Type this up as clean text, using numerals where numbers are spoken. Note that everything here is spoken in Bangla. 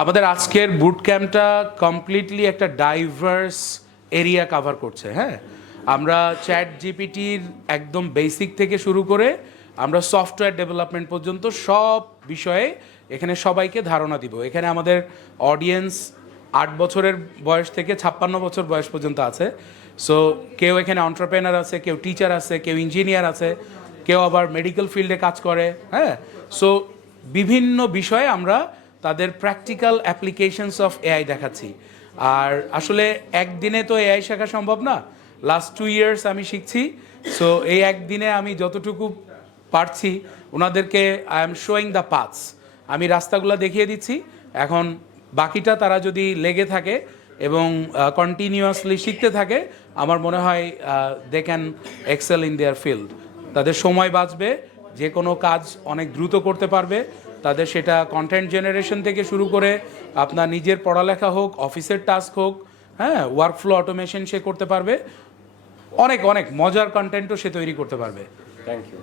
আমাদের আজকের বুট ক্যাম্পটা কমপ্লিটলি একটা ডাইভার্স এরিয়া কভার করছে। হ্যাঁ, আমরা চ্যাট জিপিটির একদম বেসিক থেকে শুরু করে আমরা সফটওয়্যার ডেভেলপমেন্ট পর্যন্ত সব বিষয়ে এখানে সবাইকে ধারণা দিব। এখানে আমাদের অডিয়েন্স 8 বছরের বয়স থেকে 56 বছর বয়স পর্যন্ত আছে। সো কেউ এখানে এন্টারপ্রেনার আছে, কেউ টিচার আছে, কেউ ইঞ্জিনিয়ার আছে, কেউ আবার মেডিকেল ফিল্ডে কাজ করে। হ্যাঁ, সো বিভিন্ন বিষয়ে আমরা তাদের প্র্যাকটিক্যাল অ্যাপ্লিকেশনস অফ এআই দেখাচ্ছি। আর আসলে একদিনে তো এআই শেখা সম্ভব না, লাস্ট 2 ইয়ার্স আমি শিখছি। সো এই একদিনে আমি যতটুকু পারছি ওনাদেরকে I am showing the paths, আমি রাস্তাগুলো দেখিয়ে দিচ্ছি। এখন বাকিটা তারা যদি লেগে থাকে এবং কন্টিনিউয়াসলি শিখতে থাকে, আমার মনে হয় they can excel in their field. তাদের সময় বাঁচবে, যে কোনো কাজ অনেক দ্রুত করতে পারবে। তাদের সেটা কন্টেন্ট জেনারেশন থেকে শুরু করে আপনার নিজের পড়ালেখা হোক, অফিসের টাস্ক হোক, হ্যাঁ, ওয়ার্কফ্লো অটোমেশন সে করতে পারবে। অনেক অনেক মজার কন্টেন্টও সে তৈরি করতে পারবে। Thank you.